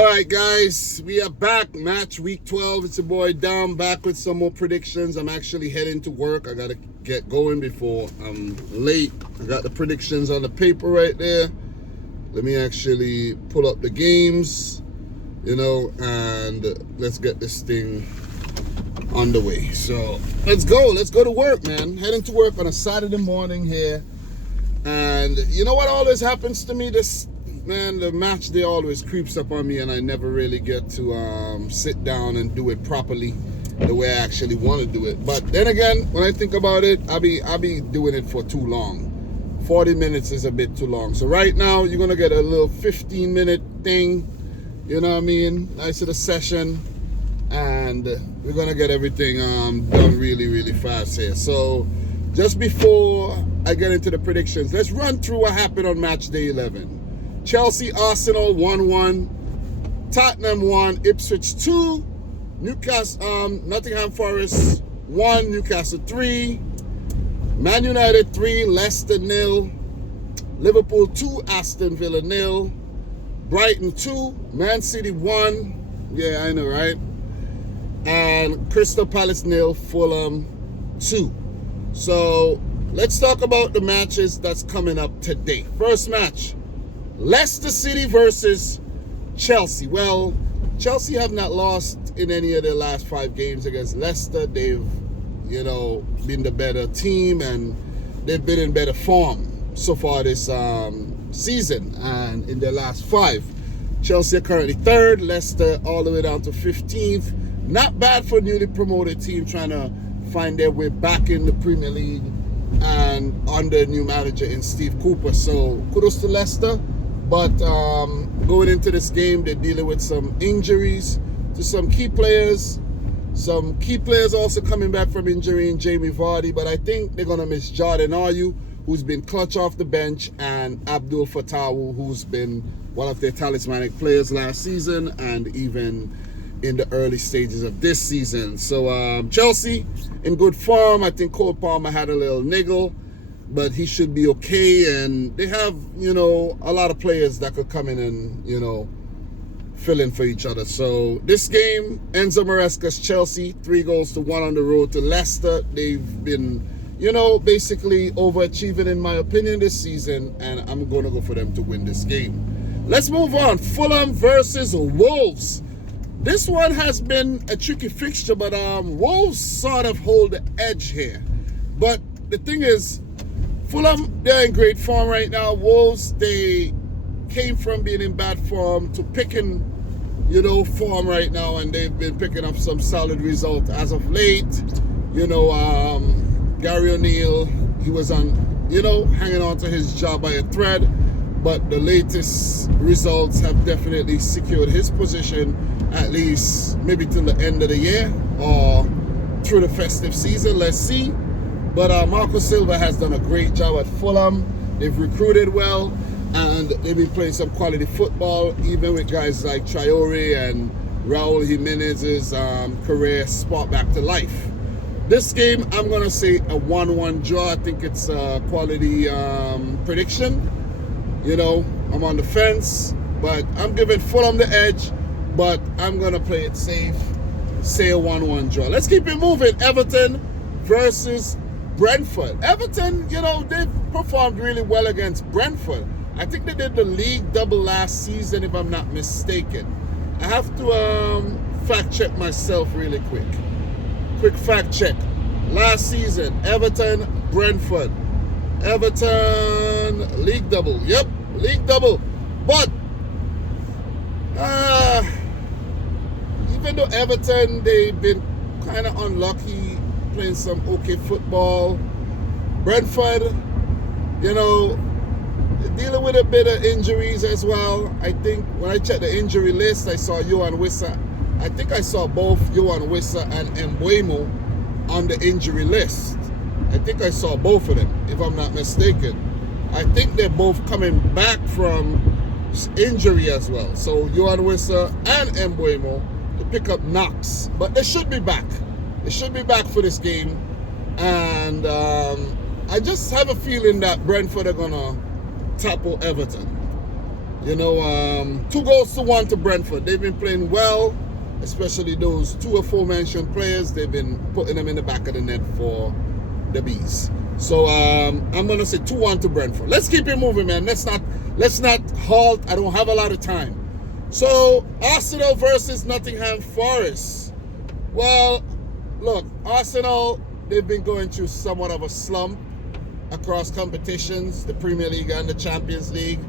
All right, guys, we are back. Match week 12. It's your boy Dom back with some more predictions. I'm actually heading to work. I got to get going before I'm late. I got the predictions on the paper right there. Let me actually pull up the games, and let's get this thing on the way. So let's go. Let's go to work, man. Heading to work on a Saturday morning here. And you know what always happens to me? The match day always creeps up on me, and I never really get to sit down and do it properly the way I actually want to do it. But then again, when I think about it, I'll be doing it for too long. 40 minutes is a bit too long. So right now, you're gonna get a little 15-minute thing. You know what I mean? Nice little session, and we're gonna get everything done really, really fast here. So just before I get into the predictions, let's run through what happened on match day 11. Chelsea, Arsenal 1-1, Tottenham 1, Ipswich 2, Nottingham Forest 1, Newcastle 3, Man United 3, Leicester 0, Liverpool 2, Aston Villa 0, Brighton 2, Man City 1, yeah, I know, right? And Crystal Palace 0, Fulham 2. So let's talk about the matches that's coming up today. First match, Leicester City versus Chelsea. Well, Chelsea have not lost in any of their last 5 games against Leicester. They've, been the better team, and they've been in better form so far this season. And in their last 5, Chelsea are currently 3rd, Leicester all the way down to 15th. Not bad for a newly promoted team trying to find their way back in the Premier League and under new manager in Steve Cooper. So kudos to Leicester. But going into this game, they're dealing with some injuries to some key players. Some key players also coming back from injury in Jamie Vardy. But I think they're going to miss Jordan Ayew, who's been clutch off the bench, and Abdul Fatawu, who's been one of their talismanic players last season and even in the early stages of this season. So Chelsea in good form. I think Cole Palmer had a little niggle, but he should be okay. And they have, a lot of players that could come in and, fill in for each other. So this game, Enzo Maresca's Chelsea, 3-1 on the road to Leicester. They've been, basically overachieving in my opinion this season, and I'm going to go for them to win this game. Let's move on. Fulham versus Wolves. This one has been a tricky fixture, but Wolves sort of hold the edge here. But the thing is, Fulham, they're in great form right now. Wolves, they came from being in bad form to picking, form right now, and they've been picking up some solid results as of late. Gary O'Neill, he was hanging on to his job by a thread, but the latest results have definitely secured his position, at least maybe till the end of the year or through the festive season. Let's see. But Marco Silva has done a great job at Fulham. They've recruited well, and they've been playing some quality football, even with guys like Traore and Raul Jimenez's career sparked back to life. This game, I'm going to say a 1-1 draw. I think it's a quality prediction. I'm on the fence, but I'm giving Fulham the edge, but I'm going to play it safe, say a 1-1 draw. Let's keep it moving. Everton versus Brentford. Everton, they've performed really well against Brentford. I think they did the league double last season, if I'm not mistaken. I have to fact check myself really quick. Quick fact check. Last season, Everton, Brentford. Everton, league double. Yep, league double. But even though Everton, they've been kind of unlucky, playing some okay football. Brentford, dealing with a bit of injuries as well. I think when I checked the injury list, I saw Yohan Wissa. I think I saw both Yohan Wissa and Mbeumo on the injury list. I think I saw both of them, if I'm not mistaken. I think they're both coming back from injury as well. So Yohan Wissa and Mbeumo to pick up knocks. But they should be back. They should be back for this game. And I just have a feeling that Brentford are going to topple Everton. You know, 2-1 to Brentford. They've been playing well, especially those 2 aforementioned players. They've been putting them in the back of the net for the Bees. So I'm gonna say 2-1 to Brentford. Let's keep it moving, man. Let's not halt. I don't have a lot of time. So Arsenal versus Nottingham Forest. Well, look, Arsenal, they've been going through somewhat of a slump across competitions, the Premier League and the Champions League.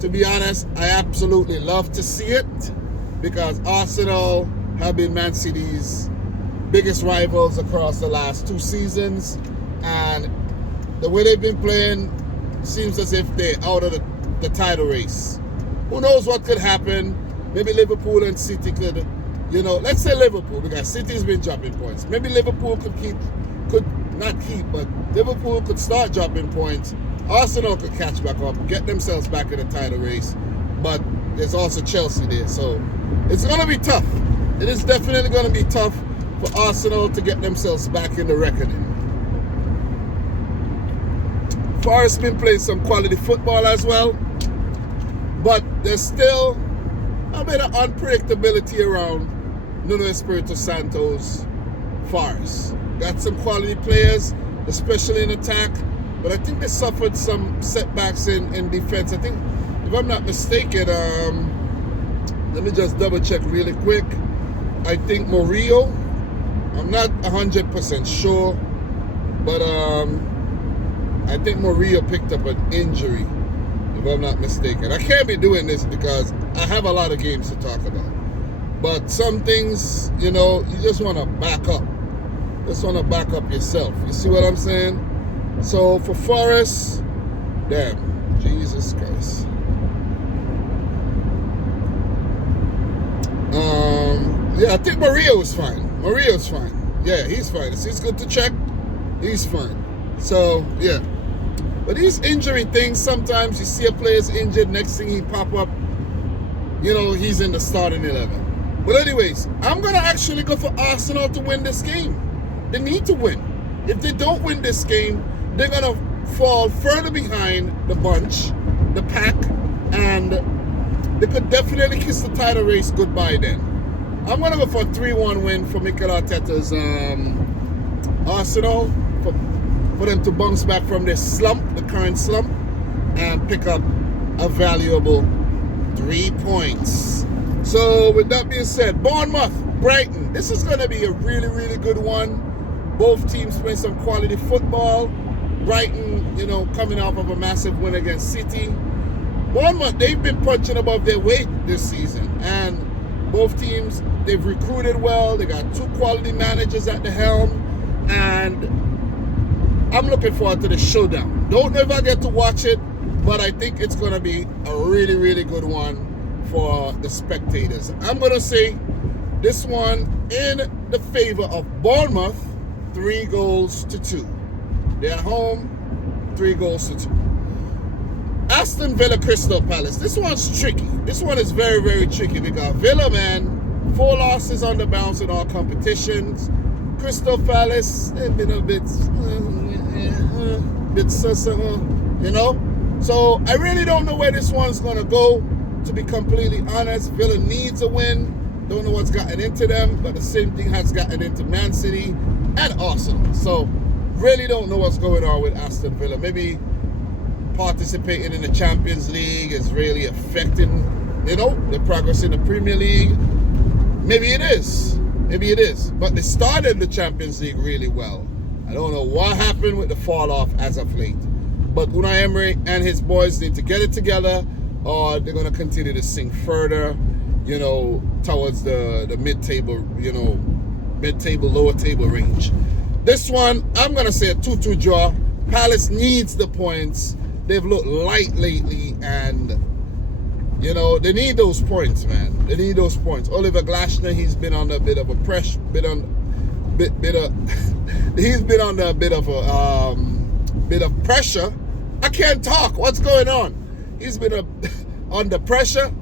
To be honest, I absolutely love to see it because Arsenal have been Man City's biggest rivals across the last 2 seasons, and the way they've been playing seems as if they're out of the title race. Who knows what could happen? Maybe Liverpool and City could, you know, let's say Liverpool, because City's been dropping points. Maybe Liverpool could not keep, but Liverpool could start dropping points. Arsenal could catch back up, get themselves back in the title race, but there's also Chelsea there, so it's going to be tough. It is definitely going to be tough for Arsenal to get themselves back in the reckoning. Forest been playing some quality football as well, but there's still a bit of unpredictability around Nuno Espirito Santo's Forest. Got some quality players, especially in attack, but I think they suffered some setbacks in defense. I think, if I'm not mistaken, let me just double check really quick. I think Murillo, I'm not 100% sure, but I think Murillo picked up an injury, if I'm not mistaken. I can't be doing this because I have a lot of games to talk about. But some things, you know, you just want to back up. Just want to back up yourself. You see what I'm saying? So for Forest, damn, Jesus Christ. Yeah, I think Murillo is fine. Murillo's fine. Yeah, he's fine. It's good to check. He's fine. So, yeah. But these injury things, sometimes you see a player's injured, next thing he pop up, you know, he's in the starting 11. But anyways, I'm going to actually go for Arsenal to win this game. They need to win. If they don't win this game, they're going to fall further behind the bunch, the pack, and they could definitely kiss the title race goodbye then. I'm going to go for a 3-1 win for Mikel Arteta's Arsenal, for them to bounce back from this slump, the current slump, and pick up a valuable 3 points. So with that being said, Bournemouth, Brighton, this is going to be a really, really good one. Both teams playing some quality football. Brighton, you know, coming off of a massive win against City. Bournemouth, they've been punching above their weight this season, and both teams, they've recruited well. They got 2 quality managers at the helm, and I'm looking forward to the showdown. Don't know if I get to watch it, but I think it's going to be a really, really good one for the spectators. I'm going to say this one in the favor of Bournemouth, 3-2. They're at home, 3-2. Aston Villa, Crystal Palace. This one's tricky. This one is very, very tricky because Villa, man, 4 losses on the bounce in all competitions. Crystal Palace, they've been a bit, you know. So I really don't know where this one's going to go, to be completely honest. Villa needs a win. Don't know what's gotten into them, but the same thing has gotten into Man City and Arsenal. So really don't know what's going on with Aston Villa. Maybe participating in the Champions League is really affecting, you know, the progress in the Premier League. Maybe it is. Maybe it is. But they started the Champions League really well. I don't know what happened with the fall off as of late. But Unai Emery and his boys need to get it together, or they're going to continue to sink further, you know, towards the mid-table, you know, mid-table, lower table range. This one, I'm going to say a 2-2 draw. Palace needs the points. They've looked light lately, and, you know, they need those points, man. They need those points. Oliver Glasner, he's been under a bit of a pressure, he's been under a bit of pressure. I can't talk. What's going on? He's been under pressure,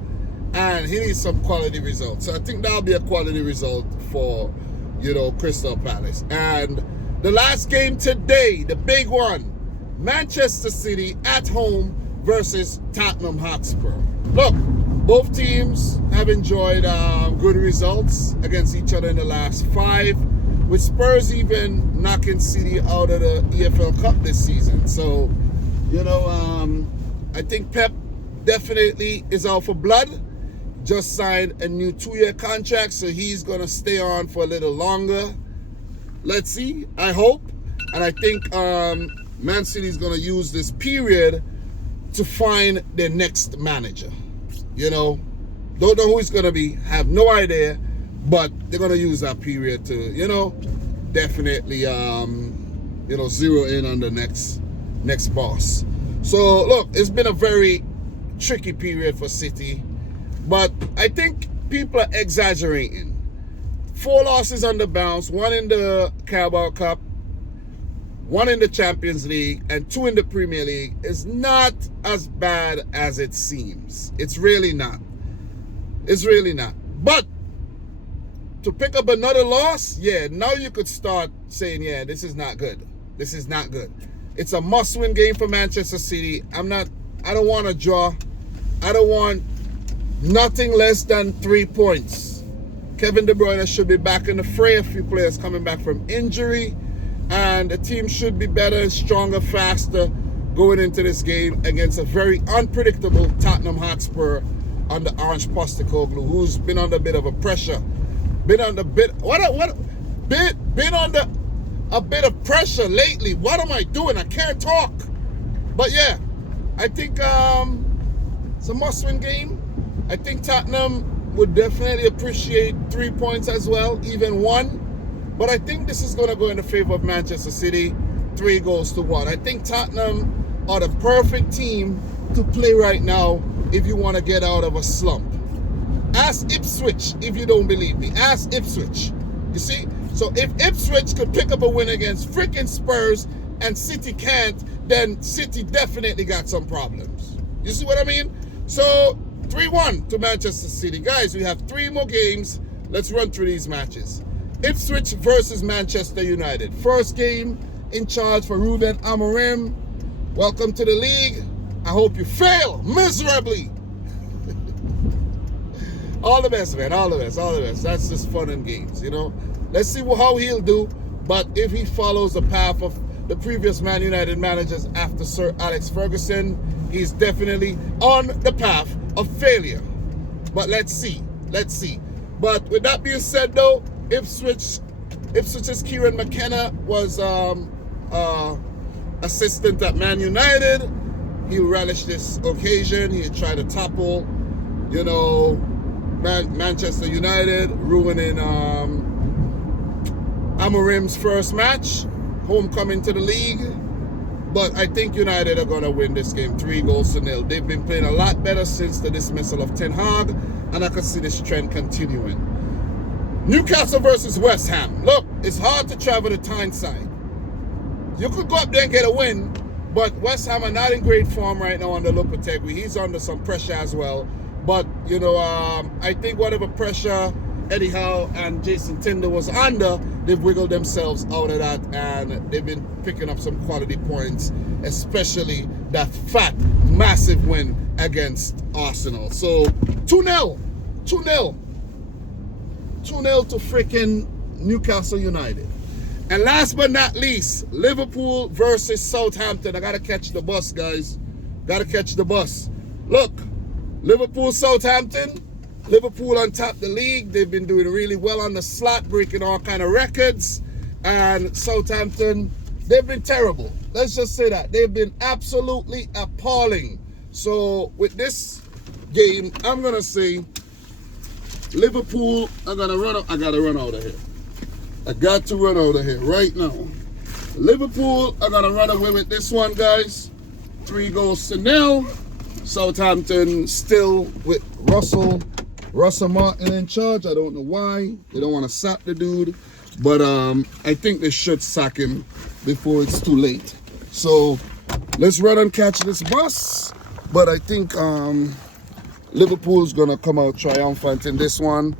and he needs some quality results. So I think that'll be a quality result for, you know, Crystal Palace. And the last game today, the big one, Manchester City at home versus Tottenham Hotspur. look, both teams have enjoyed good results against each other in the last 5, with Spurs even knocking City out of the EFL Cup this season. So, you know, I think Pep definitely is out for blood. Just signed a new 2-year contract, so he's going to stay on for a little longer. Let's see. I hope. And I think Man City is going to use this period to find their next manager. You know, don't know who it's going to be, have no idea, but they're going to use that period to, you know, definitely, you know, zero in on the next boss. So, look, it's been a very tricky period for City, but I think people are exaggerating. 4 losses on the bounce, 1 in the Carabao Cup, 1 in the Champions League, and 2 in the Premier League is not as bad as it seems. It's really not. It's really not. But to pick up another loss, yeah, now you could start saying, yeah, this is not good. This is not good. It's a must-win game for Manchester City. I don't want a draw. I don't want nothing less than 3 points. Kevin De Bruyne should be back in the fray. A few players coming back from injury. And the team should be better and stronger, faster going into this game against a very unpredictable Tottenham Hotspur under Ange Postecoglou, who's been under a bit of a pressure. Been under a bit of pressure lately. What am I doing? I can't talk. But yeah, I think it's a must-win game. I think Tottenham would definitely appreciate 3 points as well, even 1. But I think this is going to go in the favor of Manchester City, 3-1. I think Tottenham are the perfect team to play right now if you want to get out of a slump. Ask Ipswich if you don't believe me. Ask Ipswich. You see? So if Ipswich could pick up a win against freaking Spurs and City can't, then City definitely got some problems. You see what I mean? So 3-1 to Manchester City. Guys, we have 3 more games. Let's run through these matches. Ipswich versus Manchester United. First game in charge for Ruben Amorim. Welcome to the league. I hope you fail miserably. All the best, man. All the best. All the best. That's just fun and games, you know. Let's see how he'll do. But if he follows the path of the previous Man United managers after Sir Alex Ferguson, he's definitely on the path of failure. But let's see. Let's see. But with that being said, though, Ipswich's Kieran McKenna was assistant at Man United. He relished this occasion. He tried to topple, you know, Manchester United, ruining Amorim's first match, homecoming to the league. But I think United are going to win this game 3-0. They've been playing a lot better since the dismissal of Ten Hag, and I can see this trend continuing. Newcastle versus West Ham. Look, it's hard to travel to Tyneside. You could go up there and get a win, but West Ham are not in great form right now under Lopetegui. He's under some pressure as well. But, you know, I think whatever pressure Eddie Howe and Jason Tinder was under, they've wiggled themselves out of that, and they've been picking up some quality points, especially that fat, massive win against Arsenal. So, 2-0. 2-0 to freaking Newcastle United. And last but not least, Liverpool versus Southampton. I got to catch the bus, guys. Got to catch the bus. Look, Liverpool, Southampton. Liverpool on top of the league. They've been doing really well on the slot, breaking all kind of records. And Southampton, they've been terrible. Let's just say that. They've been absolutely appalling. So with this game, I'm going to say Liverpool are going to run out. I got to run out of here. I got to run out of here right now. Liverpool are going to run away with this one, guys. 3-0. Southampton still with Russell Martin in charge. I don't know why. They don't want to sack the dude. But I think they should sack him before it's too late. So let's run and catch this bus. But I think Liverpool's going to come out triumphant in this one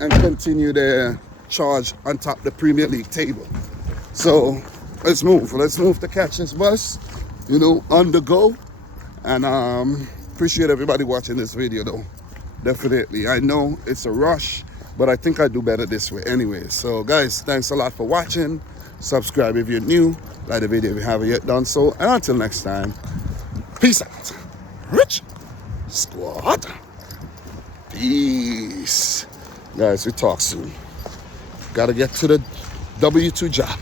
and continue their charge on top of the Premier League table. So let's move to catch this bus, you know, on the go. And appreciate everybody watching this video though. Definitely. I know it's a rush, but I think I do better this way anyway. So guys, thanks a lot for watching. Subscribe if you're new. Like the video if you haven't yet done so. And until next time, peace out. Rich Squad. Peace. Guys, we talk soon. Gotta get to the W2 job.